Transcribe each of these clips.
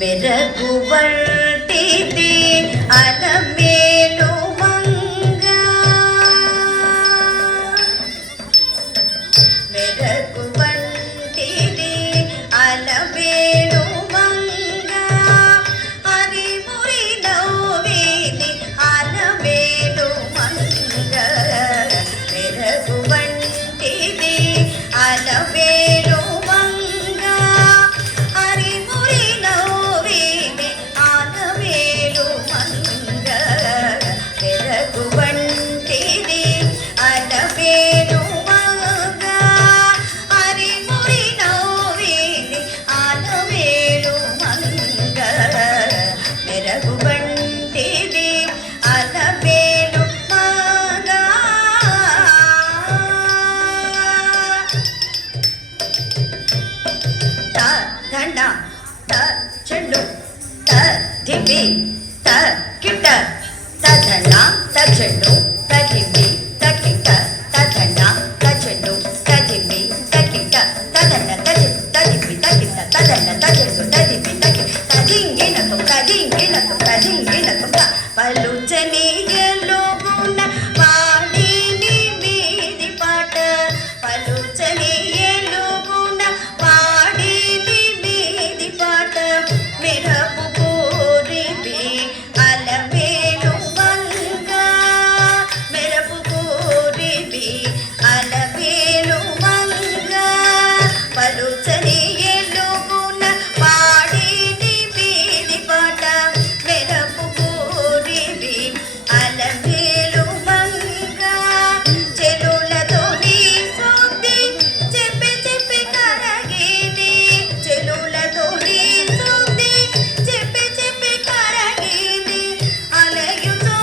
మెరగువంటిది అలమేలు మంగ మెరగువంటిది అలమేలు మంగ హరిమురి నవ్వేది అలమేలు మంగ మెరగువంటిది అలమేలు చెండు ధిమి కిట తధన తచెండు తధిమి తకిట తధన తచెండు తధిమి తకిట తధన తచెండు తధిమి తకిట తధన తచెండు తధిమి తకి తదింగినకు తదింగినకు తదింగినకు పలుచని ఎలుగున వాడిని మీది పాట పలుచని ఎలుగున వాడిని మీది పాట మెరపు కోరివి అలమేలు మంగ మెరపు కోరివి అలమేలు మంగ పలుచని ఎలుగున వాడిని మీది పాట మెరపు కోరివి అలమేలు మంగ చెలులతో నీ సొంది చెప్పి చెప్పి కరగిని చెలులతో నీ సొంది చెప్పి చెప్పి కరగిని అలయుతూ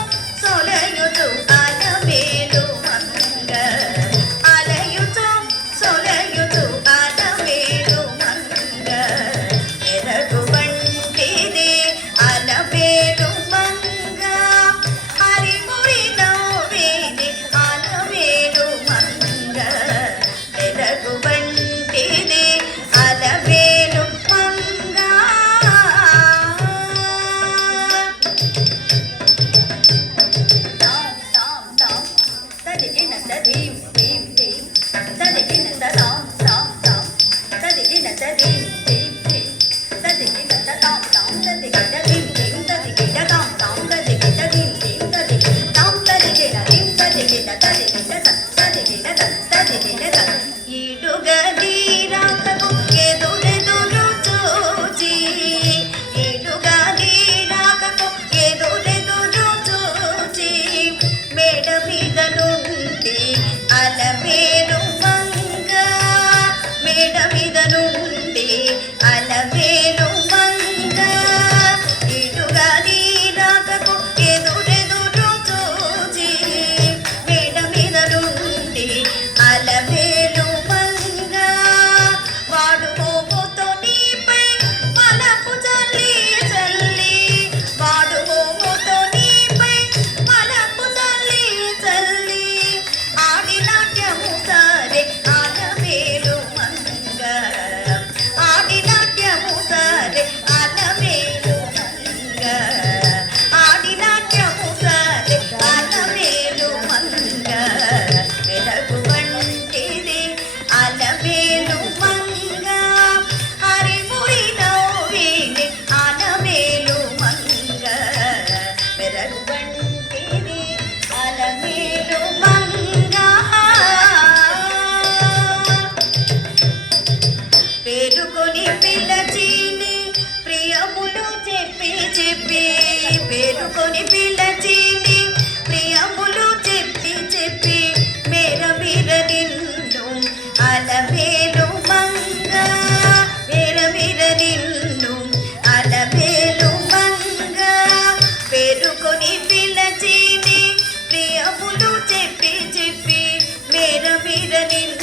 సొలయుతూ అలమేలు మంగ అలయుతూ సొలయుతూ అలమేలు మంగ మెరగువంటిది అలమేలు మంగ హరిమురి నవ్వేది అలమేలు మంగ మెరగువంటిది అలమేలు మంగ తదిగిన తదీం దీం దీం తదిగిన తదాం దాం దాం తదిగిన తదీం దీం దీం తదిగిన తదాం దాం తదిగిన దీం దీం తదిగిన దాం దాం తదిగిన దీం దీం తదిగిన దాం తదిగిన దీం తదిగిన తదిగిన తదిగిన తదిగిన ఈడుగా నీరాకకు ఎదురెదురు చూచి ఈడుగా నీరాకకు ఎదురెదురు చూచి మేడ మీద నుండి అలమేలు మంగ మేడ మీద నుండి అలమేలు మంగ ఈడుగా నీరాకకు ఎదురెదురు చూచి మేడ మీద నుండి అలమేలు మంగ వాడు మోముతో నీపై మలపు చల్లి చల్లి వాడు మోముతో నీపై మలపు చల్లి చల్లి ఆడి నాట్యము సరే అలమేలు మంగ ఆడి నాట్యము సరే అలమేలు మంగ ఆడి నాట్యము సరే అలమేలు మంగ మెరగువంటిది అలమేలు మంగ హరిమురి నవ్వేది అలమేలు మంగ మెరగువంటిది అలమేలు మంగ పేరుకొని పిలచిని ప్రియములు చెప్పి చెప్పి పేరుకొని పిలచిని ప్రియములు చెప్పి చెప్పి మేర మీద నిన్ను అలమేలు మంగ మేర మీద నిన్ను అలమేలు మంగ పేరుకొని పిలచిని ప్రియములు చెప్పి చెప్పి మేర మీద నిన్ను